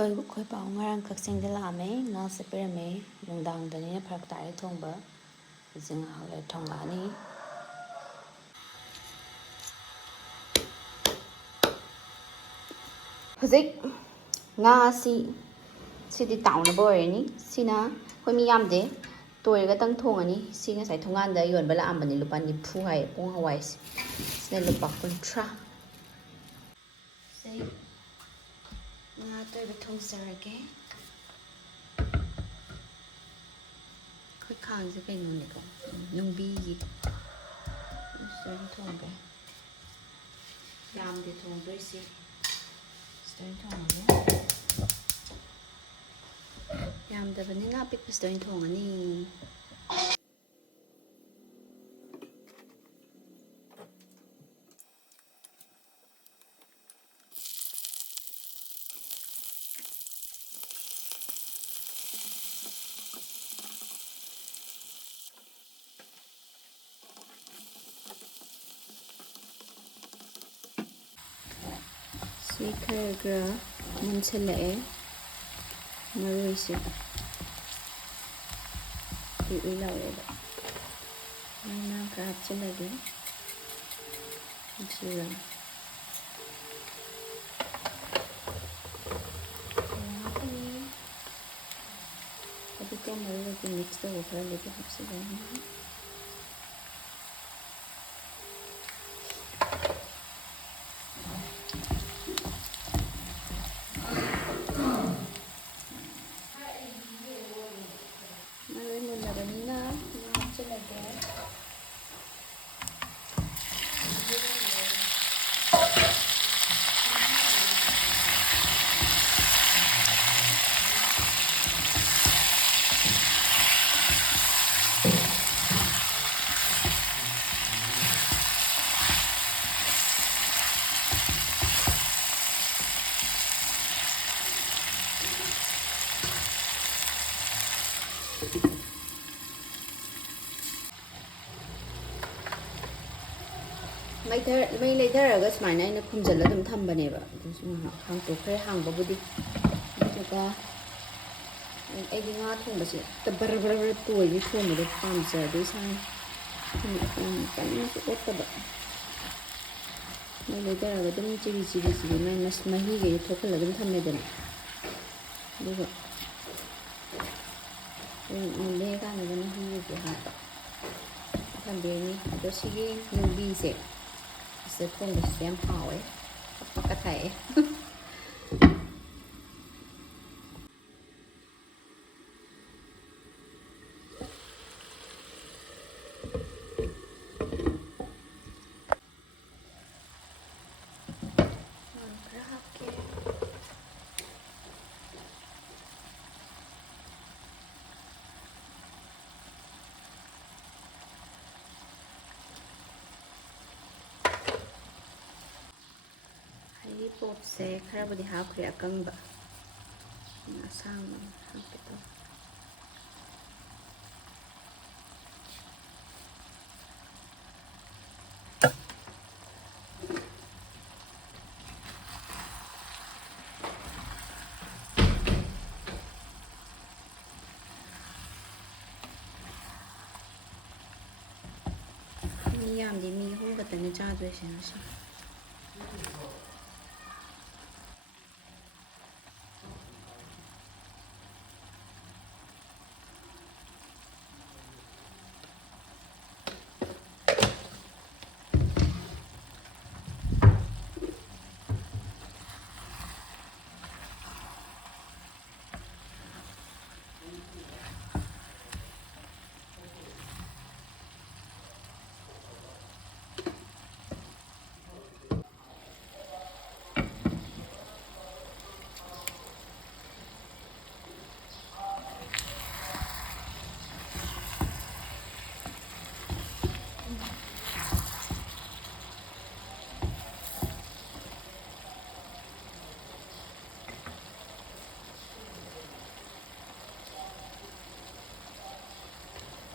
ꯑꯩꯈꯣꯏ ꯄꯥꯎ ꯉꯔꯥꯡ ꯀꯛꯆꯤꯡꯗ ꯂꯥꯛꯑꯝꯃꯦ ꯉꯥ ꯆꯠꯄꯤꯔꯝꯃꯦ ꯅꯨꯡꯗꯥꯡꯗꯅꯤꯅ ꯐꯔꯛ ꯇꯥꯔꯦ ꯊꯣꯡꯕ ꯍꯧꯖꯤꯛ ꯉꯥꯏꯍꯥꯛ ꯂꯩꯔ ꯊꯣꯡꯂꯛꯑꯅꯤ ꯍꯧꯖꯤꯛ ꯉꯥ ꯑꯁꯤ ꯁꯤꯗꯤ ꯇꯥꯎꯅꯕ ꯑꯣꯏꯔꯅꯤ ꯁꯤꯅ ꯑꯩꯈꯣꯏ ꯃꯤ ꯌꯥꯝꯗꯦ ꯇꯣꯏꯔꯒꯇꯪ ꯊꯣꯡꯉꯅꯤ ꯁꯤ ꯉꯁꯥꯏ ꯊꯣꯡꯒꯥꯟꯗ ꯌꯣꯟꯕ ꯂꯥꯛꯑꯝꯕꯅꯤ ꯂꯨꯄꯥ 90 ꯍꯥꯏꯌꯦ ꯄꯣꯡ ꯍꯋꯥꯏꯁꯦ ꯁꯤꯅ ꯂꯨꯄꯥ 30 ꯁꯤ ꯉꯥ ꯑꯇꯣꯏꯕ ꯊꯣꯡꯖꯔꯒꯦ ꯑꯩꯈꯣꯏ ꯈꯥꯡꯁꯦ ꯀꯩꯅꯣꯅꯤꯀꯣ ꯅꯨꯡꯕꯤꯒꯤ ꯁꯤꯗ ꯊꯣꯡꯒꯦ ꯌꯥꯝꯗꯤ ꯊꯣꯡꯗꯣꯏꯁꯤ ꯁꯤꯗ ꯊꯣꯡꯉꯒꯦ ꯌꯥꯝꯗꯕꯅꯤꯅ ꯑꯄꯤꯛꯄꯁꯤꯗ ꯑꯣꯏꯅ ꯊꯣꯡꯉꯅꯤ ꯁꯤ ꯈꯔ ꯃꯨꯟꯁꯤꯜꯂꯛꯑꯦ ꯃꯔꯣꯏꯁꯦ ꯎꯏ ꯂꯥꯎꯔꯦꯕ ꯃꯅꯥ ꯈꯔ ꯍꯥꯞꯆꯤꯜꯂꯒꯦ ꯖꯤꯔꯥ ꯍꯥꯞꯄꯅꯤ ꯑꯗꯨꯒ ꯃꯔꯣꯏꯒꯤ ꯃꯤꯛꯁ ꯇꯧꯕ ꯈꯔ ꯂꯩꯕ ꯍꯥꯞꯆꯤꯜꯂꯅꯤ ꯃꯔꯣꯏ ꯃꯨꯜꯂꯕꯅꯤꯅ ꯉꯥ ꯍꯥꯞꯆꯤꯜꯂꯒꯦ ꯃꯩ ꯂꯩꯊꯔꯒ ꯁꯨꯃꯥꯏꯅ ꯑꯩꯅ ꯈꯨꯝꯖꯤꯜꯂ ꯑꯗꯨꯝ ꯊꯝꯕꯅꯦꯕ ꯑꯗꯨꯁꯨ ꯉꯥꯏꯍꯥꯛ ꯍꯥꯡꯇꯣꯛꯈ꯭ꯔꯦ ꯍꯥꯡꯕꯕꯨꯗꯤ ꯑꯗꯨꯒ ꯑꯩꯗꯤ ꯉꯥ ꯊꯣꯡꯕꯁꯦ ꯍꯦꯛꯇ ꯕꯔ ꯕꯔ ꯕꯔ ꯇꯣꯏꯕꯤ ꯊꯣꯡꯕꯗꯣ ꯄꯥꯝꯖꯗꯦ ꯏꯁꯥꯅ ꯀꯟꯅꯁꯨ ꯑꯣꯠꯇꯕ ꯃꯩ ꯂꯩꯊꯔꯒ ꯑꯗꯨꯝ ꯆꯤꯔꯤ ꯆꯤꯔꯤ ꯆꯤꯔꯤ ꯃꯍꯤꯒꯩ ꯊꯣꯛꯍꯜꯂꯒ ꯑꯗꯨꯝ ꯊꯝꯃꯦꯗꯅ ꯑꯗꯨꯒ ꯃꯨꯜꯂꯦ ꯀꯥꯟꯗꯨꯗ ꯃꯍꯤꯒꯩꯁꯦ ꯍꯥꯞꯄ ꯊꯝꯕꯤꯔꯅꯤ ꯑꯗꯣ ꯁꯤꯒꯤ ꯅꯨꯡꯕꯤꯁꯦ ꯁꯤꯗ ꯊꯣꯡꯕꯁꯤꯁꯨ ꯌꯥꯝ ꯍꯥꯎꯋꯦ ꯄꯛꯀ ꯊꯥꯛꯑꯦ ꯈꯔ ꯍꯥꯞꯀꯦ ꯍꯩꯔꯤꯕꯣꯞꯁꯦ ꯈꯔꯕꯨꯗꯤ ꯍꯥꯞꯈ꯭ꯔꯦ ꯑꯀꯪꯕ ꯑꯁꯥꯡꯕ ꯍꯥꯞꯀꯦ ꯇꯧꯕ ꯃꯤ ꯌꯥꯝꯗꯤ ꯃꯤ 3 ꯈꯛꯇꯅꯦ ꯆꯥꯗꯣꯏꯁꯦ ꯉꯁꯤ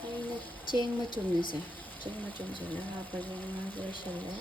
ꯑꯩꯅ ꯆꯦꯡ ꯃꯆꯨꯝꯁꯦ ꯆꯦꯡ ꯃꯆꯨꯝꯁꯦ ꯍꯥꯞꯄꯁꯦ ꯉꯥꯁꯦ ꯂꯣꯏꯁꯜꯂꯦ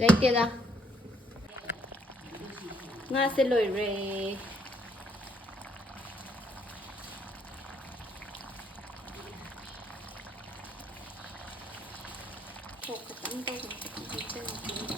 ꯂꯩꯇꯦꯗ ꯉꯥꯁꯦ ꯂꯣꯏꯔꯦ ꯁꯣꯛ ꯈꯇꯪ ꯇꯧꯕ